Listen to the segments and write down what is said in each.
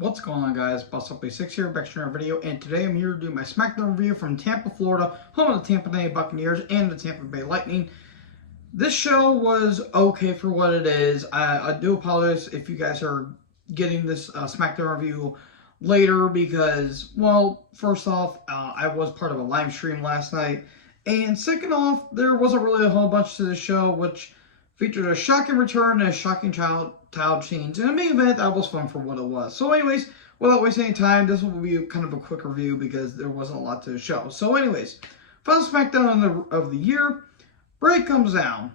What's going on, guys? BuzzUp6 here, back to another video, and today I'm here to do my Smackdown review from Tampa, Florida, home of the Tampa Bay Buccaneers and the Tampa Bay Lightning. This show was okay for what it is. I do apologize if you guys are getting this Smackdown review later because, well, first off, I was part of a live stream last night, and second off, there wasn't really a whole bunch to the show, which featured a shocking return and a shocking child change. In the main event, that was fun for what it was. So anyways, without wasting any time, this will be kind of a quick review because there wasn't a lot to the show. So anyways, final Smackdown of the year, Bray comes down.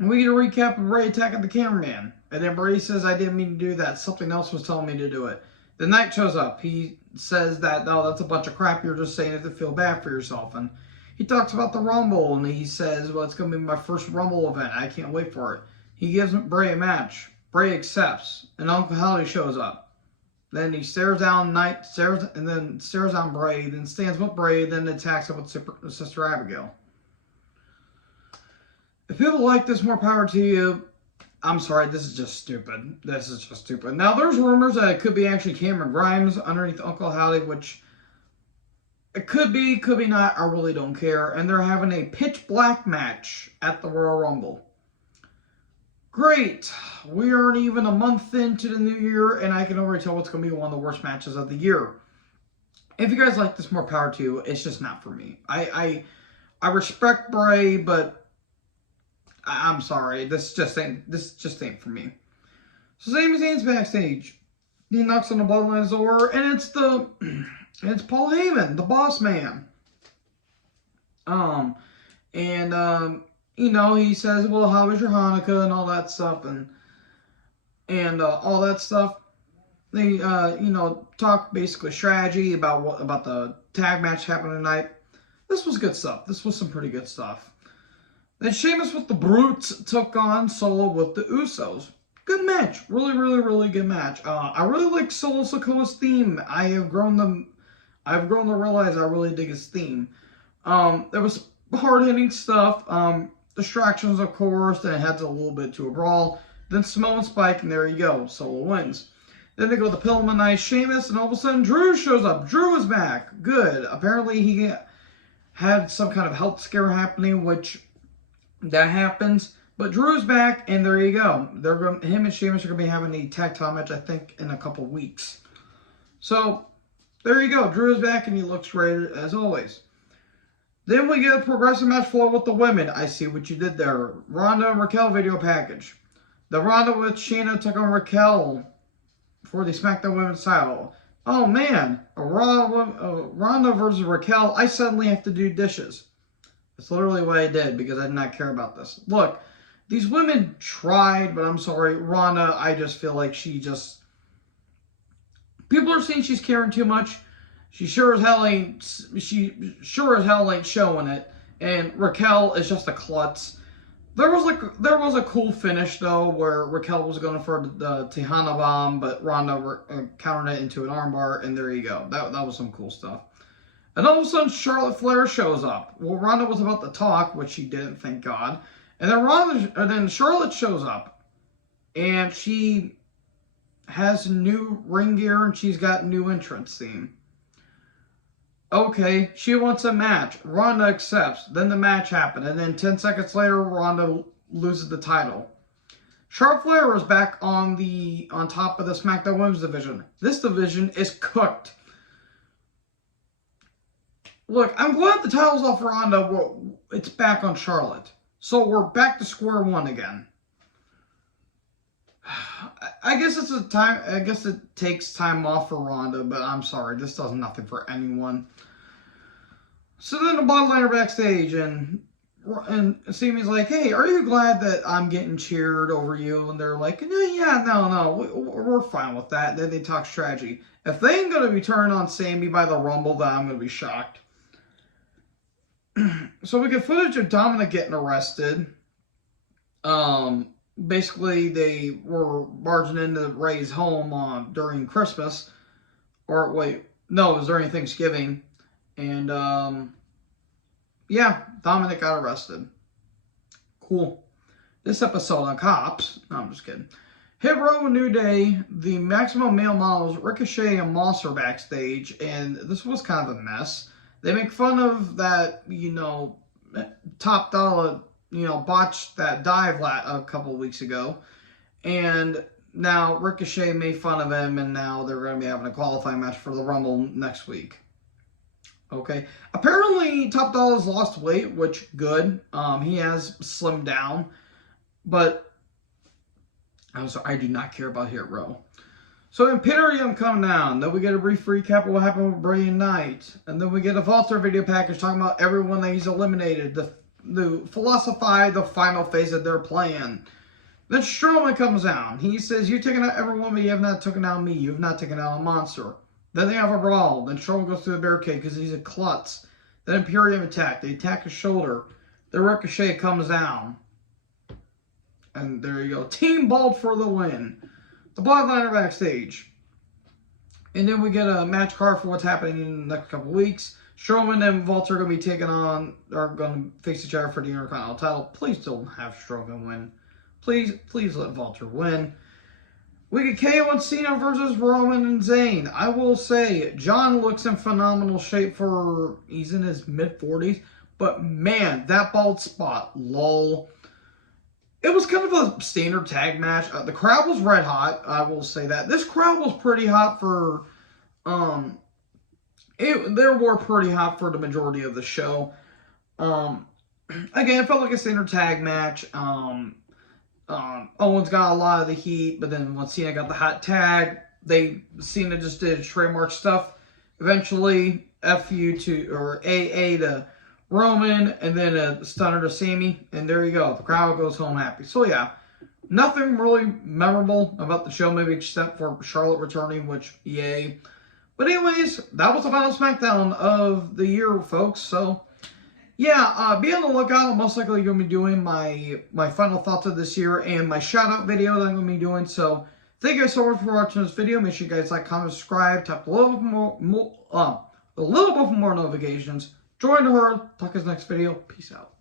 And we get a recap of Bray attacking the cameraman. And then Bray says, I didn't mean to do that. Something else was telling me to do it. The Knight shows up. He says that, no, that's a bunch of crap. You're just saying it to feel bad for yourself. And he talks about the Rumble, and he says, well, it's going to be my first Rumble event. I can't wait for it. He gives Bray a match. Bray accepts, and Uncle Howdy shows up. Then he stares down Knight, and then stares down Bray, then stands with Bray, then attacks him with Sister Abigail. If people like this, more power to you. I'm sorry, this is just stupid. This is just stupid. Now, there's rumors that it could be actually Cameron Grimes underneath Uncle Howdy, which it could be not. I really don't care. And they're having a pitch black match at the Royal Rumble. Great. We aren't even a month into the new year, and I can already tell it's going to be one of the worst matches of the year. If you guys like this, more power to you. It's just not for me. I respect Bray, but I'm sorry. This just ain't for me. So Sami Zayn's backstage. He knocks on the Bloodline's door, and it's Paul Heyman, the boss man. You know, he says, well, how was your Hanukkah and all that stuff, and all that stuff. They, you know, talk basically strategy about the tag match happening tonight. This was good stuff. This was some pretty good stuff. Then Sheamus with the Brutes took on Solo with the Usos. Good match. Really, really, really good match. I really like Solo Sikoa's theme. I've grown to realize I really dig his theme. There was hard-hitting stuff. Distractions, of course. Then it heads a little bit to a brawl. Then Samoa and Spike, and there you go. Solo wins. Then they go to Pillman Sheamus, and all of a sudden Drew shows up. Drew is back. Good. Apparently he had some kind of health scare happening, which that happens. But Drew's back, and there you go. Him and Sheamus are going to be having a tag team match, I think, in a couple weeks. So, there you go. Drew is back, and he looks great, as always. Then we get a progressive match flow with the women. I see what you did there. Ronda and Raquel video package. The Ronda with Shayna took on Raquel for the SmackDown Women's title. Oh, man. Ronda versus Raquel. I suddenly have to do dishes. That's literally what I did because I did not care about this. Look, these women tried, but I'm sorry. Ronda, I just feel like people are saying she's caring too much. She sure as hell ain't showing it. And Raquel is just a klutz. There was a cool finish though where Raquel was going for the Tejana bomb, but Ronda countered it into an armbar, and there you go. That was some cool stuff. And all of a sudden, Charlotte Flair shows up. Well, Ronda was about to talk, which she didn't, thank God. And then Charlotte shows up, and she has new ring gear, and she's got new entrance theme. Okay, she wants a match. Ronda accepts. Then the match happened, and then 10 seconds later, Ronda loses the title. Charlotte Flair is back on top of the SmackDown Women's division. This division is cooked. Look, I'm glad the title's off Ronda. Well, it's back on Charlotte. So we're back to square one again. I guess it takes time off for Ronda, but I'm sorry. This does nothing for anyone. So then the Bloodline are backstage, and Sami's like, hey, are you glad that I'm getting cheered over you? And they're like, no, we're fine with that. And then they talk strategy. If they ain't going to be turned on Sami by the Rumble, then I'm going to be shocked. So we get footage of Dominic getting arrested. Basically, they were barging into Ray's home during Christmas. Or, wait, no, it was during Thanksgiving. And, yeah, Dominic got arrested. Cool. This episode on Cops. No, I'm just kidding. Hit Row and New Day, the Maximum Male Models, Ricochet and Moss are backstage, and this was kind of a mess. They make fun of that, Top Dollar, botched that dive a couple of weeks ago. And now Ricochet made fun of him, and now they're going to be having a qualifying match for the Rumble next week. Okay. Apparently, Top Dollar's lost weight, which, good. He has slimmed down. But I do not care about Hit Row. So Imperium come down. Then we get a brief recap of what happened with Bray and Knight. And then we get a Walter video package talking about everyone that he's eliminated. The philosophy, the final phase of their plan. Then Strowman comes down. He says, you've taken out everyone, but you have not taken out me. You have not taken out a monster. Then they have a brawl. Then Strowman goes through the barricade because he's a klutz. Then Imperium attack. They attack his shoulder. Then Ricochet comes down. And there you go. Team Bolt for the win. The Bloodline are backstage. And then we get a match card for what's happening in the next couple weeks. Strowman and Walter are going to be are going to face each other for the Intercontinental title. Please don't have Strowman win. Please let Walter win. We get KO and Cena versus Roman and Zayn. I will say, John looks in phenomenal shape he's in his mid-40s. But man, that bald spot, lol. It was kind of a standard tag match. The crowd was red hot. I will say that. This crowd was pretty hot for, they were pretty hot for the majority of the show. Again, it felt like a standard tag match. Owens got a lot of the heat, but then when Cena got the hot tag, Cena just did trademark stuff. Eventually, FU or AA to Roman, and then a stunner to Sammy, and there you go. The crowd goes home happy. So yeah, nothing really memorable about the show, maybe except for Charlotte returning, which yay. But anyways, that was the final SmackDown of the year, folks. So yeah, be on the lookout. I'm most likely going to be doing my final thoughts of this year and my shout out video that I'm going to be doing. So thank you guys so much for watching this video. Make sure you guys like, comment, subscribe, tap a little bit for more notifications. Join the herd. Talk to you next video. Peace out.